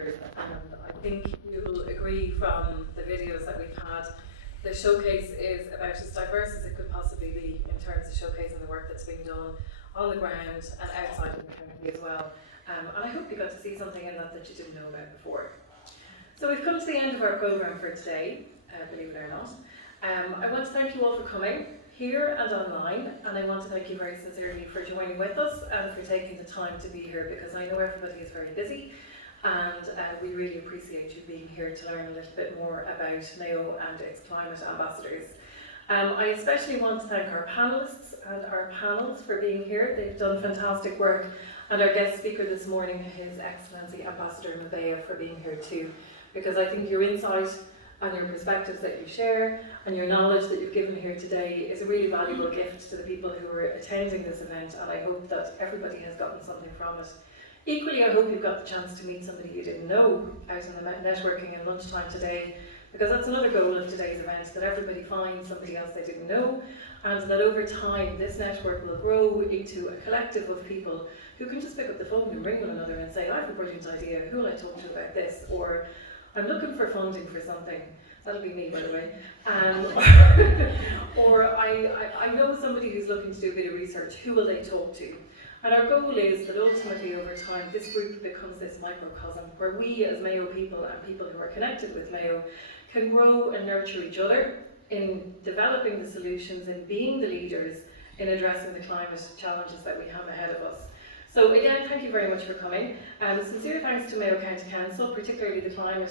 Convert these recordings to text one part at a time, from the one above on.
And I think you'll agree from the videos that we've had, the showcase is about as diverse as it could possibly be in terms of showcasing the work that's being done on the ground and outside of the county as well. And I hope you got to see something in that that you didn't know about before. So we've come to the end of our programme for today, believe it or not. I want to thank you all for coming here and online, and I want to thank you very sincerely for joining with us and for taking the time to be here, because I know everybody is very busy, and we really appreciate you being here to learn a little bit more about Mayo and its climate ambassadors. I especially want to thank our panellists and our panels for being here. They've done fantastic work, and our guest speaker this morning, His Excellency Ambassador Mabea, for being here too, because I think your insight and your perspectives that you share and your knowledge that you've given here today is a really valuable gift to the people who are attending this event, and I hope that everybody has gotten something from it. Equally, I hope you've got the chance to meet somebody you didn't know out in the networking and lunchtime today, because that's another goal of today's event, that everybody finds somebody else they didn't know, and that over time this network will grow into a collective of people who can just pick up the phone and ring one another and say, I have a brilliant idea, who will I talk to about this? Or I'm looking for funding for something. That'll be me, by the way. Or I know somebody who's looking to do a bit of research. Who will they talk to? And our goal is that ultimately over time this group becomes this microcosm where we as Mayo people and people who are connected with Mayo can grow and nurture each other in developing the solutions and being the leaders in addressing the climate challenges that we have ahead of us. So again, thank you very much for coming. Sincere thanks to Mayo County Council, particularly the Climate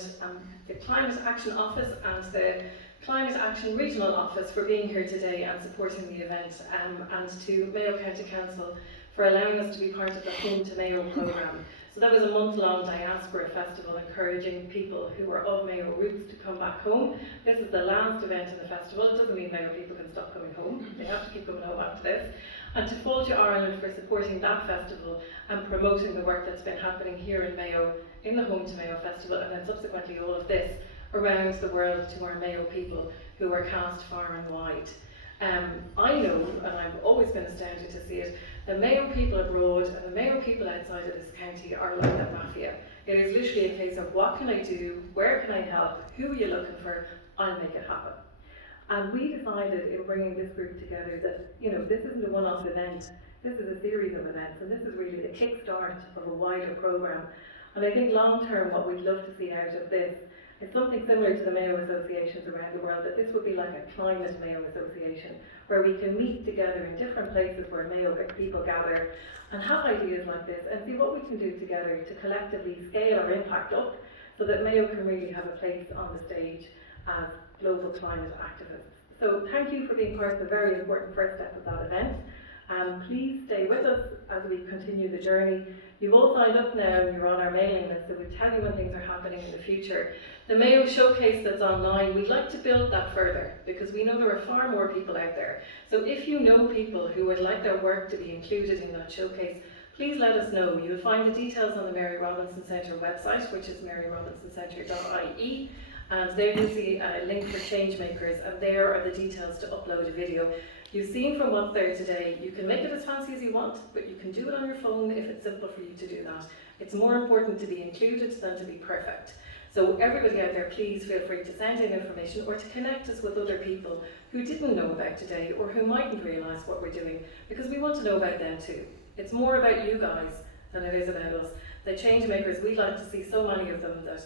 Action Office and the Climate Action Regional Office for being here today and supporting the event, and to Mayo County Council for allowing us to be part of the Home to Mayo programme. So that was a month-long diaspora festival encouraging people who are of Mayo roots to come back home. This is the last event in the festival. It doesn't mean Mayo people can stop coming home. They have to keep coming home after this. And to Fáilte Ireland for supporting that festival and promoting the work that's been happening here in Mayo, in the Home to Mayo Festival, and then subsequently all of this around the world to our Mayo people who are cast far and wide. I know, and I've always been astounded to see it, the Mayo people abroad and the Mayo people outside of this county are like a mafia. It is literally a case of what can I do, where can I help, who are you looking for, I'll make it happen. And we decided in bringing this group together that, you know, this isn't a one-off event, this is a series of events, and this is really the kickstart of a wider programme. And I think long-term what we'd love to see out of this is something similar to the Mayo associations around the world, that this would be like a climate Mayo association, where we can meet together in different places where Mayo people gather and have ideas like this and see what we can do together to collectively scale our impact up so that Mayo can really have a place on the stage as global climate activists. So thank you for being part of the very important first step of that event. Please stay with us as we continue the journey. You've all signed up now and you're on our mailing list, so we tell you when things are happening in the future. The Mayo Showcase that's online, we'd like to build that further because we know there are far more people out there. So if you know people who would like their work to be included in that showcase, please let us know. You'll find the details on the Mary Robinson Centre website, which is maryrobinson-centre.ie. And there you'll see a link for Changemakers, and there are the details to upload a video. You've seen from what's there today, you can make it as fancy as you want, but you can do it on your phone if it's simple for you to do that. It's more important to be included than to be perfect. So everybody out there, please feel free to send in information or to connect us with other people who didn't know about today or who mightn't realise what we're doing, because we want to know about them too. It's more about you guys than it is about us. The Changemakers, we'd like to see so many of them that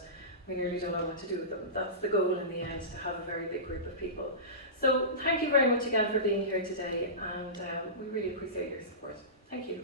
we nearly don't know what to do with them. That's the goal in the end, to have a very big group of people. So thank you very much again for being here today, and we really appreciate your support. Thank you.